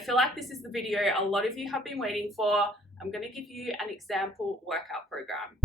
feel like this is the video a lot of you have been waiting for. I'm going to give you an example workout program.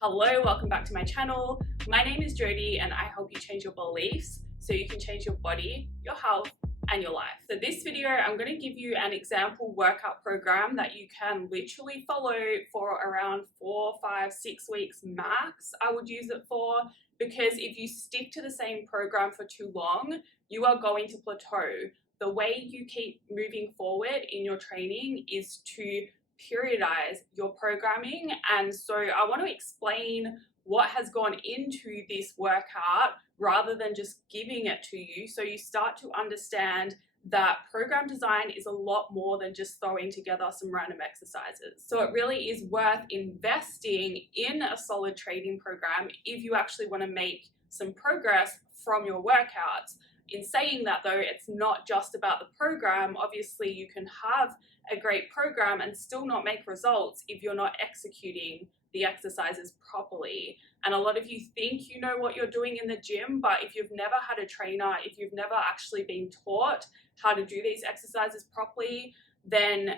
Hello, welcome back to my channel. My name is Jodie and I help you change your beliefs so you can change your body, your health, and your life. So this video, I'm going to give you an example workout program that you can literally follow for around 4, 5, 6 weeks max. I would use it for, because if you stick to the same program for too long, you are going to plateau. The way you keep moving forward in your training is to periodize your programming. And so I want to explain what has gone into this workout rather than just giving it to you, so you start to understand that program design is a lot more than just throwing together some random exercises. So it really is worth investing in a solid training program if you actually want to make some progress from your workouts. In saying that though, it's not just about the program. Obviously you can have a great program and still not make results if you're not executing the exercises properly. And a lot of you think you know what you're doing in the gym, but if you've never had a trainer, if you've never actually been taught how to do these exercises properly, then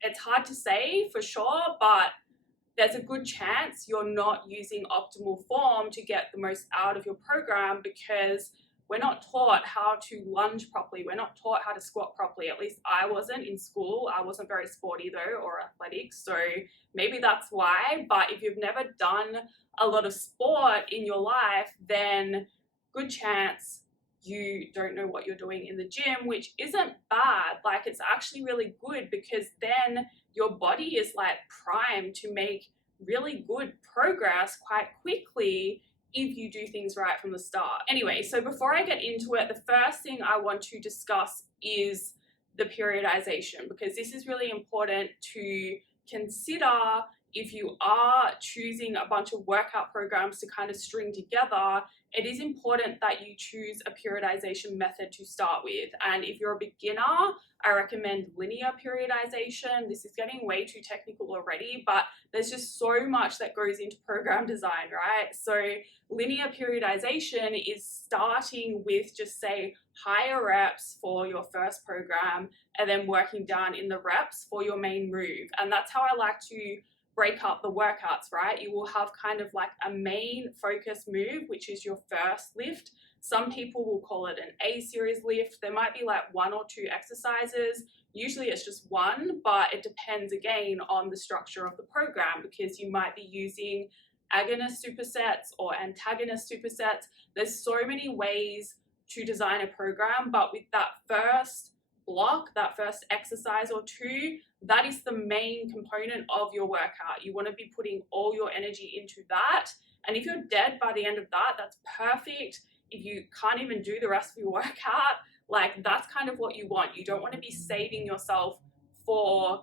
it's hard to say for sure, but there's a good chance you're not using optimal form to get the most out of your program, because we're not taught how to lunge properly. We're not taught how to squat properly. At least I wasn't in school. I wasn't very sporty though, or athletic. So maybe that's why. But if you've never done a lot of sport in your life, then good chance you don't know what you're doing in the gym, which isn't bad. Like, it's actually really good, because then your body is like primed to make really good progress quite quickly if you do things right from the start. Anyway, so before I get into it, the first thing I want to discuss is the periodization, because this is really important to consider if you are choosing a bunch of workout programs to kind of string together. It is important that you choose a periodization method to start with. And if you're a beginner, I recommend linear periodization. This is getting way too technical already, but there's just so much that goes into program design, right? So linear periodization is starting with just say higher reps for your first program and then working down in the reps for your main move. And that's how I like to break up the workouts, right? You will have kind of like a main focus move, which is your first lift. Some people will call it an A series lift. There might be like 1 or 2 exercises. Usually it's just one, but it depends again on the structure of the program, because you might be using agonist supersets or antagonist supersets. There's so many ways to design a program, but with that first block, that first exercise or 2, that is the main component of your workout. You want to be putting all your energy into that. And if you're dead by the end of that, that's perfect. If you can't even do the rest of your workout, like, that's kind of what you want. You don't want to be saving yourself for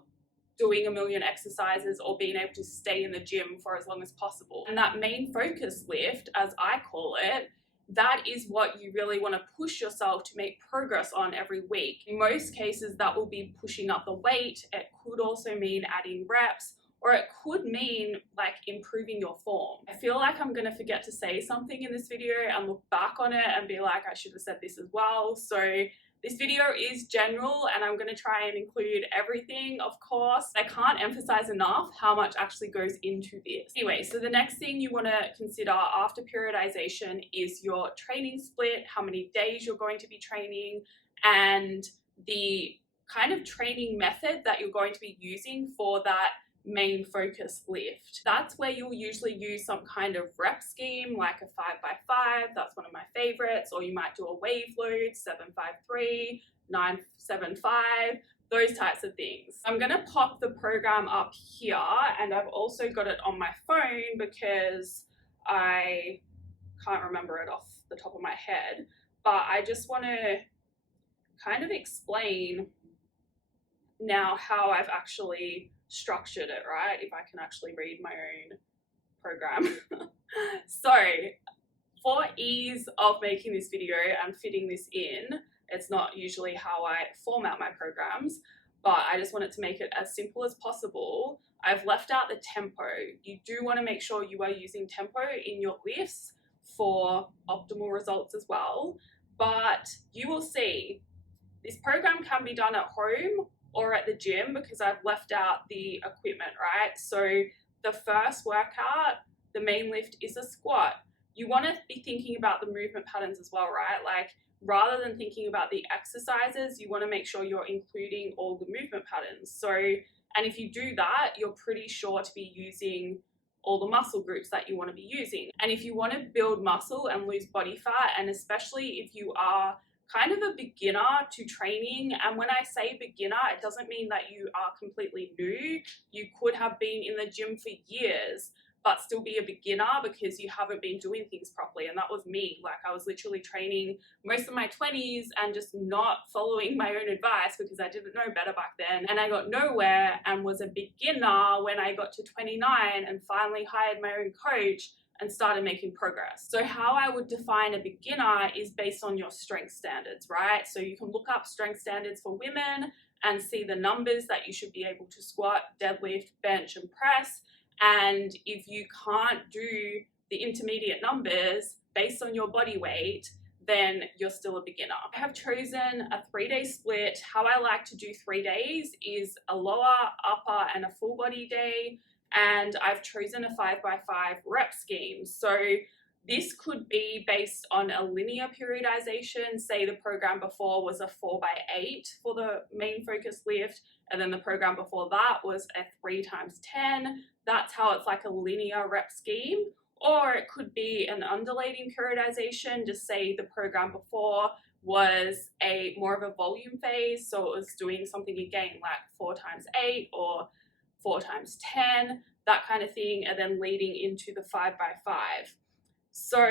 doing a million exercises or being able to stay in the gym for as long as possible. And that main focus lift, as I call it, that is what you really want to push yourself to make progress on every week. In most cases, that will be pushing up the weight. It could also mean adding reps, or it could mean like improving your form. I feel like I'm gonna forget to say something in this video and look back on it and be like, I should have said this as well. So this video is general and I'm gonna try and include everything, of course. I can't emphasize enough how much actually goes into this. Anyway, so the next thing you wanna consider after periodization is your training split, how many days you're going to be training, and the kind of training method that you're going to be using for that main focus lift. That's where you'll usually use some kind of rep scheme, like a 5x5. That's one of my favorites. Or you might do a wave load, 753, 975, those types of things. I'm gonna pop the program up here, and I've also got it on my phone because I can't remember it off the top of my head, but I just want to kind of explain now how I've actually structured it, right? If I can actually read my own program. So for ease of making this video and fitting this in, it's not usually how I format my programs, but I just wanted to make it as simple as possible. I've left out the tempo. You do want to make sure you are using tempo in your lifts for optimal results as well. But you will see this program can be done at home or at the gym because I've left out the equipment, right? So the first workout, the main lift is a squat. You want to be thinking about the movement patterns as well, right? Like rather than thinking about the exercises, you want to make sure you're including all the movement patterns. So, and if you do that, you're pretty sure to be using all the muscle groups that you want to be using. And if you want to build muscle and lose body fat, and especially if you are kind of a beginner to training, and when I say beginner, it doesn't mean that you are completely new. You could have been in the gym for years but still be a beginner because you haven't been doing things properly. And that was me. Like I was literally training most of my 20s and just not following my own advice because I didn't know better back then. And I got nowhere and was a beginner when I got to 29 and finally hired my own coach and started making progress. So how I would define a beginner is based on your strength standards, right? So you can look up strength standards for women and see the numbers that you should be able to squat, deadlift, bench, and press. And if you can't do the intermediate numbers based on your body weight, then you're still a beginner. I have chosen a 3-day split. How I like to do 3 days is a lower, upper, and a full body day. And I've chosen a 5x5 rep scheme. So this could be based on a linear periodization. Say the program before was a 4x8 for the main focus lift, and then the program before that was a 3x10. That's how it's like a linear rep scheme. Or it could be an undulating periodization. Just say the program before was a more of a volume phase, so it was doing something again like 4x8 or 4x10, that kind of thing, and then leading into the 5x5. So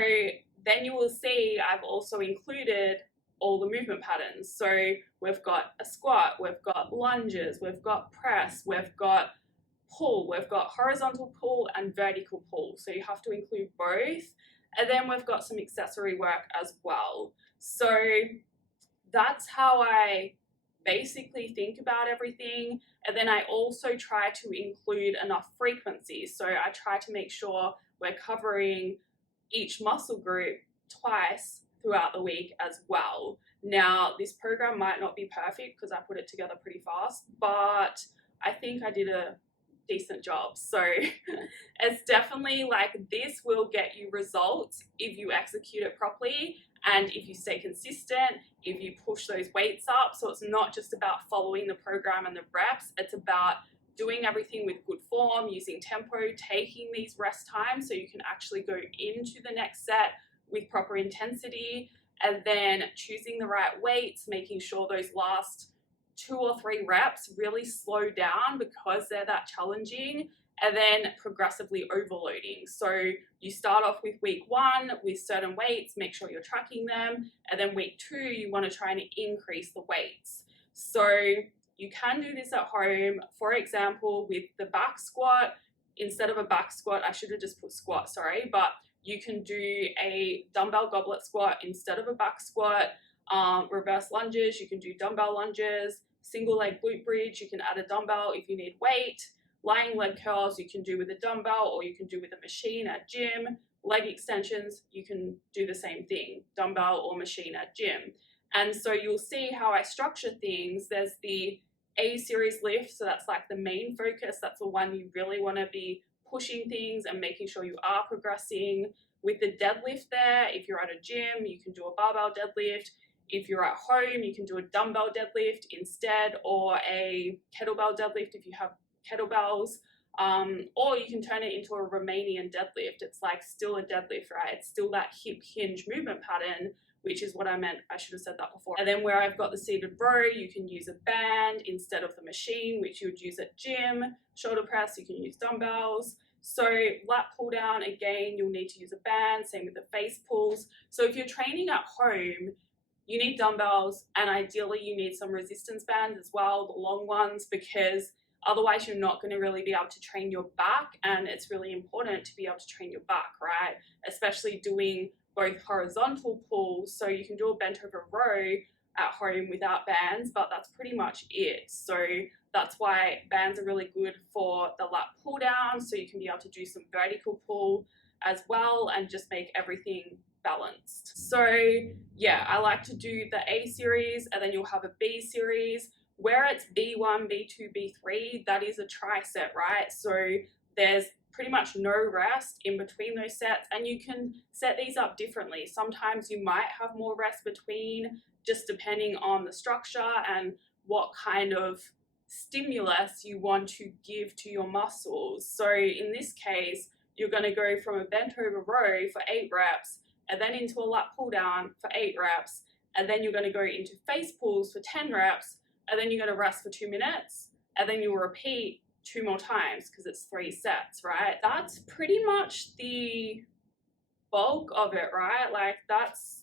then you will see I've also included all the movement patterns. So we've got a squat, we've got lunges, we've got press, we've got pull, we've got horizontal pull and vertical pull. So you have to include both. And then we've got some accessory work as well. So that's how I basically think about everything. And then I also try to include enough frequency. So I try to make sure we're covering each muscle group twice throughout the week as well. Now, this program might not be perfect because I put it together pretty fast, but I think I did a decent job. So it's definitely like this will get you results if you execute it properly and if you stay consistent, if you push those weights up. So it's not just about following the program and the reps, it's about doing everything with good form, using tempo, taking these rest times so you can actually go into the next set with proper intensity, and then choosing the right weights, making sure those last 2 or 3 reps really slow down because they're that challenging, and then progressively overloading. So you start off with week 1 with certain weights, make sure you're tracking them, and then week 2 you want to try and increase the weights. So you can do this at home. For example, with the back squat, instead of a back squat, I should have just put squat, sorry, but you can do a dumbbell goblet squat instead of a back squat. Reverse lunges, you can do dumbbell lunges. Single leg glute bridge, you can add a dumbbell if you need weight. Lying leg curls, you can do with a dumbbell or you can do with a machine at gym. Leg extensions, you can do the same thing, dumbbell or machine at gym. And so you'll see how I structure things. There's the A series lift, so that's like the main focus. That's the one you really want to be pushing things and making sure you are progressing. With the deadlift there, if you're at a gym, you can do a barbell deadlift. If you're at home, you can do a dumbbell deadlift instead, or a kettlebell deadlift if you have kettlebells, or you can turn it into a Romanian deadlift. It's like still a deadlift, right? It's still that hip hinge movement pattern, which is what I meant. I should have said that before. And then where I've got the seated row, you can use a band instead of the machine, which you would use at gym. Shoulder press, you can use dumbbells. So lat pull down, again, you'll need to use a band, same with the face pulls. So if you're training at home, you need dumbbells, and ideally you need some resistance bands as well, the long ones, because otherwise you're not going to really be able to train your back, and it's really important to be able to train your back, right? Especially doing both horizontal pulls, so you can do a bent over row at home without bands, but that's pretty much it. So that's why bands are really good for the lat pull down, so you can be able to do some vertical pull. as well and just make everything balanced. So yeah, I like to do the A series, and then you'll have a B series. Where it's B1, B2, B3, that is a tri-set, right? So there's pretty much no rest in between those sets, and you can set these up differently. Sometimes you might have more rest between, just depending on the structure and what kind of stimulus you want to give to your muscles. So in this case, you're going to go from a bent over row for 8 reps, and then into a lat pull down for 8 reps, and then you're going to go into face pulls for 10 reps, and then you're going to rest for 2 minutes, and then you'll repeat 2 more times because it's 3 sets, right? That's pretty much the bulk of it, right? Like that's,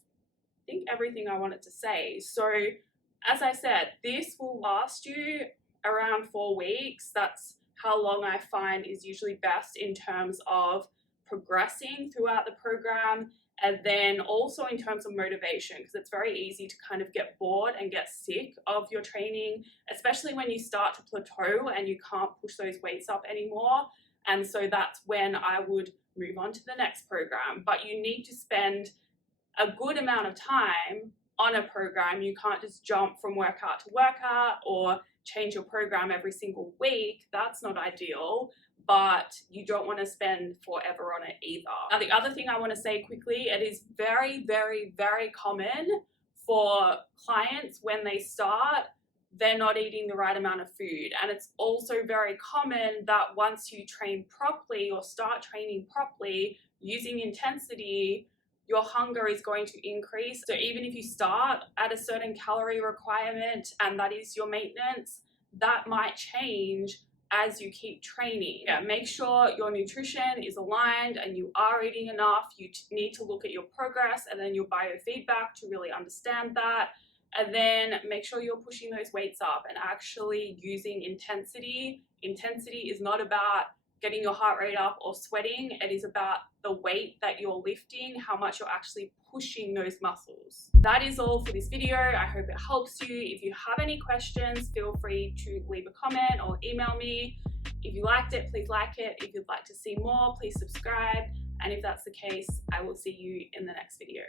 I think, everything I wanted to say. So as I said, this will last you around 4 weeks. That's how long I find is usually best in terms of progressing throughout the program. And then also in terms of motivation, because it's very easy to kind of get bored and get sick of your training, especially when you start to plateau and you can't push those weights up anymore. And so that's when I would move on to the next program. But you need to spend a good amount of time on a program. You can't just jump from workout to workout or change your program every single week. That's not ideal. But you don't want to spend forever on it either. Now, the other thing I want to say quickly, it is very, very, very common for clients when they start, they're not eating the right amount of food. And it's also very common that once you train properly or start training properly using intensity, your hunger is going to increase. So even if you start at a certain calorie requirement and that is your maintenance, that might change as you keep training. Yeah, make sure your nutrition is aligned and you are eating enough. You need to look at your progress and then your biofeedback to really understand that. And then make sure you're pushing those weights up and actually using intensity. Intensity is not about getting your heart rate up or sweating. It is about the weight that you're lifting, how much you're actually pushing those muscles. That is all for this video. I hope it helps you. If you have any questions, feel free to leave a comment or email me. If you liked it, please like it. If you'd like to see more, please subscribe. And if that's the case, I will see you in the next video.